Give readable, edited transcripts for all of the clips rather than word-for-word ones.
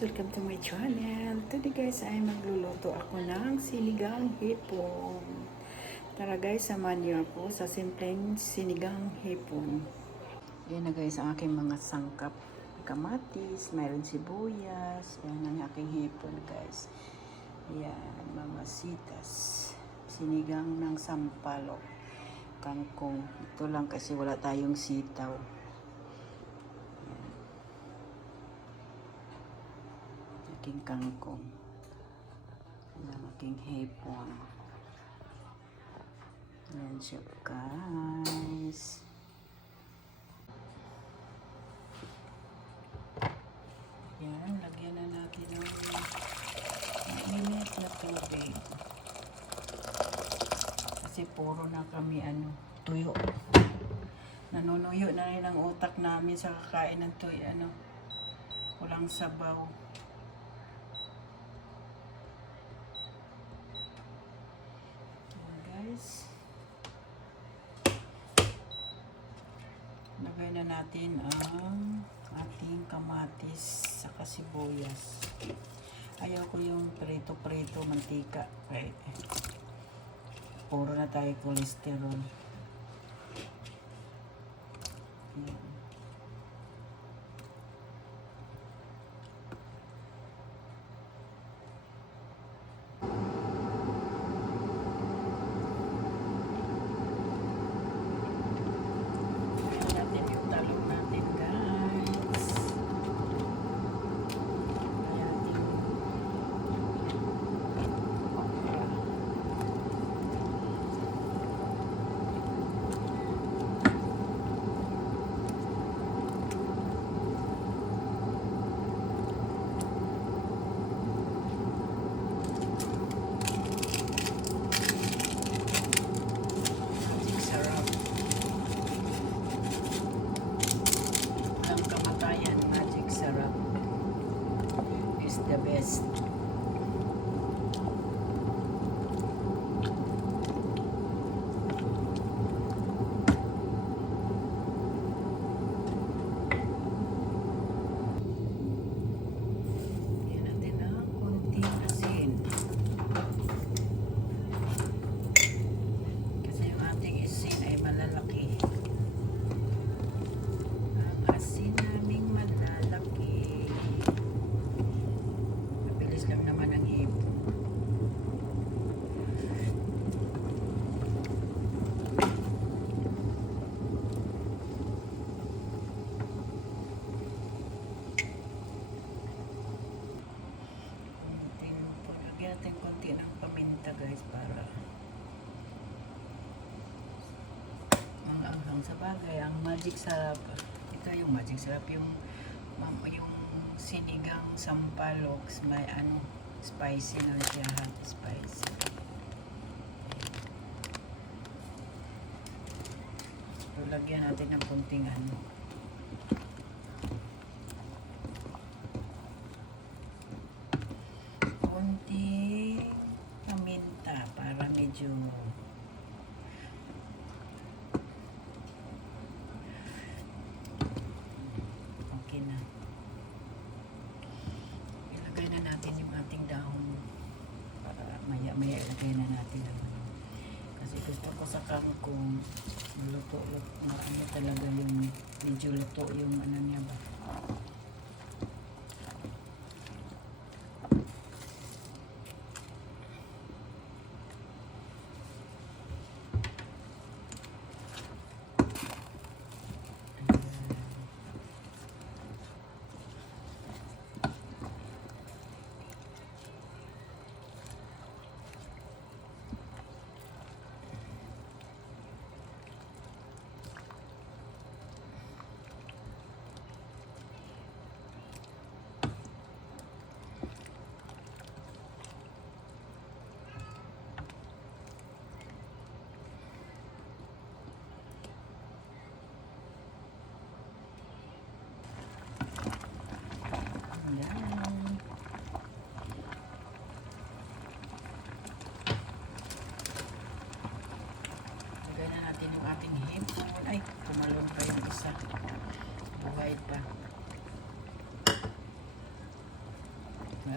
welcome to my channel. Today guys ay magluluto ako ng sinigang hipon. Tara guys, samahan niyo ako sa simpleng sinigang hipon. Yan na guys ang aking mga sangkap. Kamatis, mayroon sibuyas, yan ang aking hipon guys. Yan, mamasitas, sinigang ng sampalok, kangkong. Ito lang kasi wala tayong sitaw. Aking kangkong, ang aking hipon. Yan siya guys. Yan, lagyan na natin ng mainit na tubig. Kasi puro na kami tuyo. Nanunuyo na rin ang utak namin sa kakain ng tuyo. Walang sabaw. Lagay na natin ang ating kamatis saka sibuyas. Ayaw ko yung prito-prito mantika. Right? Puro na tayo cholesterol. Yan. The best. Yan natin ang konting asin. Kasi yung ating asin ay malalaki. Ang asin naming malalaki. Lang naman ang hipon. Lagyan natin konti ng paminta guys para ang anghang sa bagay. Ang magic sarap. Ito yung magic sarap. Yung sinigang sampalok, may spicy na siya, hot spicy. So, lagyan natin ng kunting konting paminta para medyo okay na. Natin yung ating dahon para maya-maya ilagay na natin kasi gusto ko sa kangkong luto talaga yung medyo luto yung niya ba.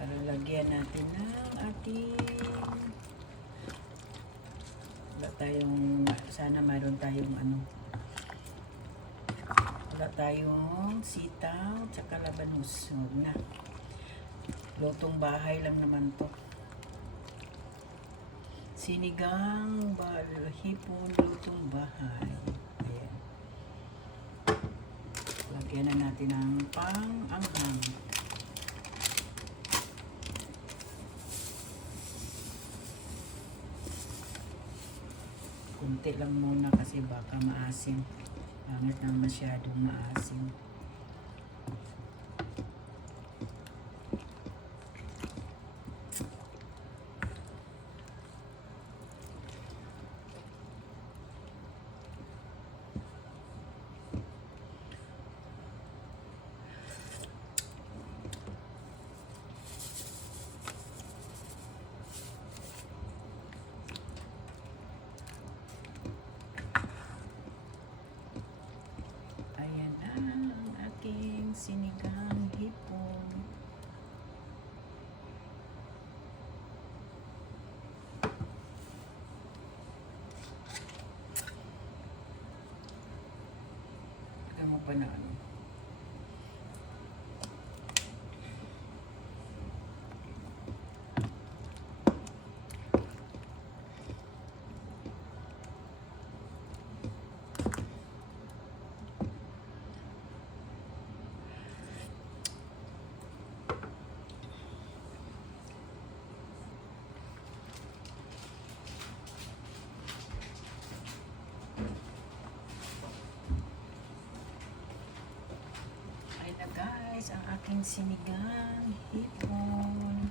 Para lagyan natin ng ating wala tayong sana mayroon tayong wala tayong sitaw tsaka labanos. Huwag na. Lutong bahay lang naman to. Sinigang hipon lutong bahay. Ayan. Lagyan na natin ng pang-anghang. Kunti lang muna kasi baka maasim. Pangit na masyadong maasim. Sinigang hipon. Tignan mo pa na guys, ang aking sinigang hipon.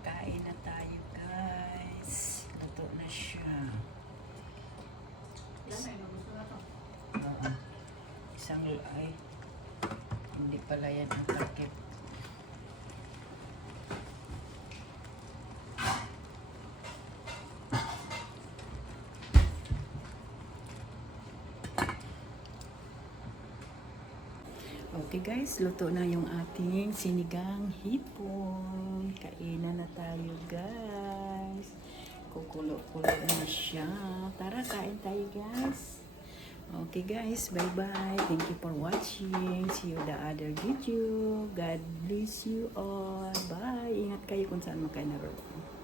Kain na tayo guys. Luto na siya. Isang ay hindi pala yan ang takip. Okay guys, luto na yung ating sinigang hipon. Kainan na tayo guys. Kukulo-kulo na siya. Tara, kain tayo guys. Okay guys, bye-bye. Thank you for watching. See you the other video. God bless you all. Bye. Ingat kayo kung saan man kayo naroon.